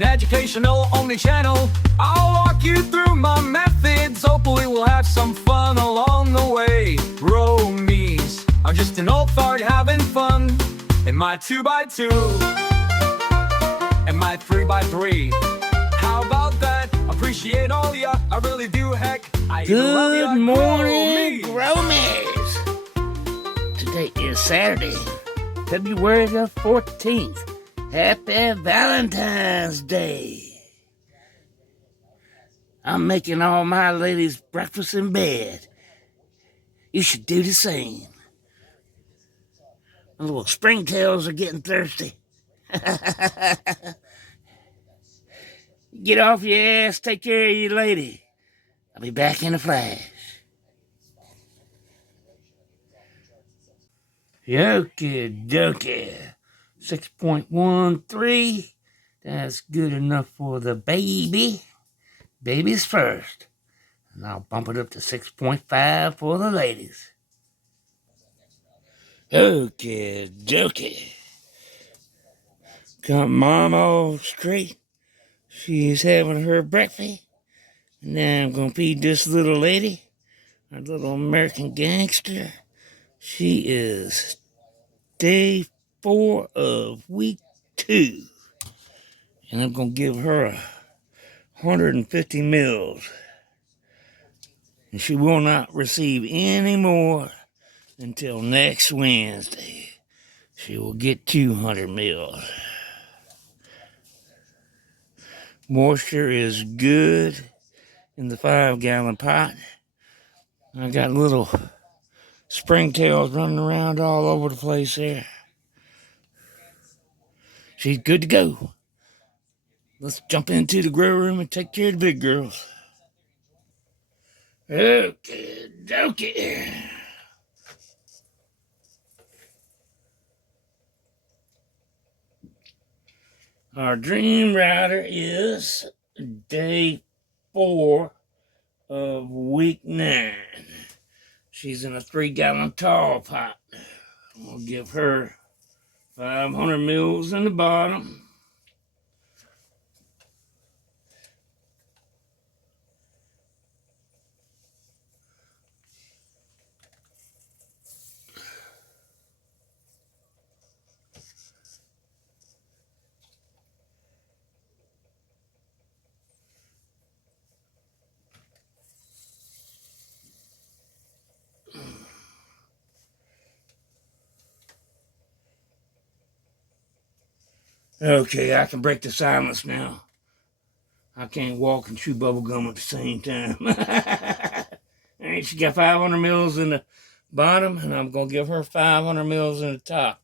an educational only channel. I'll walk you through my methods. Hopefully we'll have some fun along the way. Bro me's, I'm just an old fart having fun in my 2x2 and my 3x3. How about that? Appreciate all ya, I really do. Heck, I even love ya. Good morning, Gromies. Today is Saturday, February the 14th. Happy Valentine's Day. I'm making all my ladies breakfast in bed. You should do the same. My little springtails are getting thirsty. Get off your ass, take care of your lady. I'll be back in a flash. Okie dokie. 6.13. That's good enough for the baby. Babies first. And I'll bump it up to 6.5 for the ladies. Okie dokie. Got Mom all straight. She's having her breakfast. Now I'm gonna feed this little lady, our little American gangster. She is day 4 of week 2. And I'm gonna give her 150 meals. And she will not receive any more until next Wednesday. She will get 200 meals. Moisture is good in the 5-gallon pot. I got little springtails running around all over the place there. She's good to go. Let's jump into the grow room and take care of the big girls. Okay, dokie. Our dream rider is day 4 of week 9. She's in a 3-gallon tall pot. We'll give her 500 mils in the bottom. Okay, I can break the silence now. I can't walk and chew bubble gum at the same time. All right, she got 500 mils in the bottom, and I'm going to give her 500 mils in the top.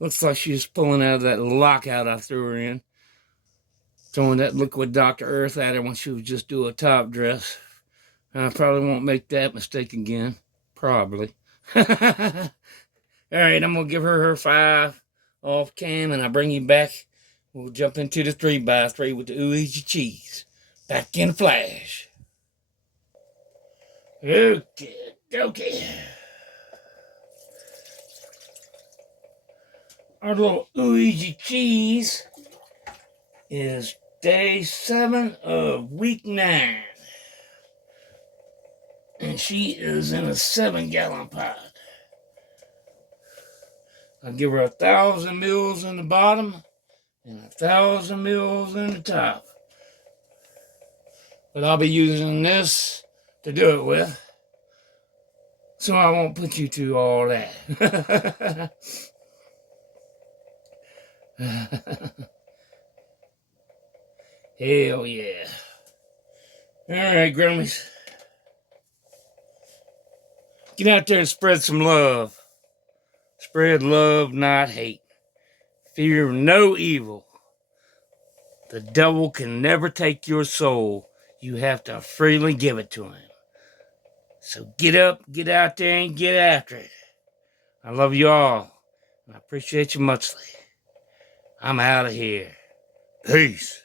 Looks like she's pulling out of that lockout I threw her in. Throwing that liquid Dr. Earth at her when she was just doing a top dress. I probably won't make that mistake again. Probably. All right, I'm going to give her 5 off cam, and I'll bring you back. We'll jump into the 3x3 with the ooey cheese. Back in a flash. Okay, okay. Our little ooey cheese is day 7 of week 9. And she is in a 7-gallon pot. I'll give her 1,000 mils in the bottom and 1,000 mils in the top. But I'll be using this to do it with, so I won't put you through all that. Hell yeah. All right, Grummies. Get out there and spread some love. Spread love, not hate. Fear no evil. The devil can never take your soul. You have to freely give it to him. So get up, get out there, and get after it. I love you all. And I appreciate you muchly. I'm out of here. Peace.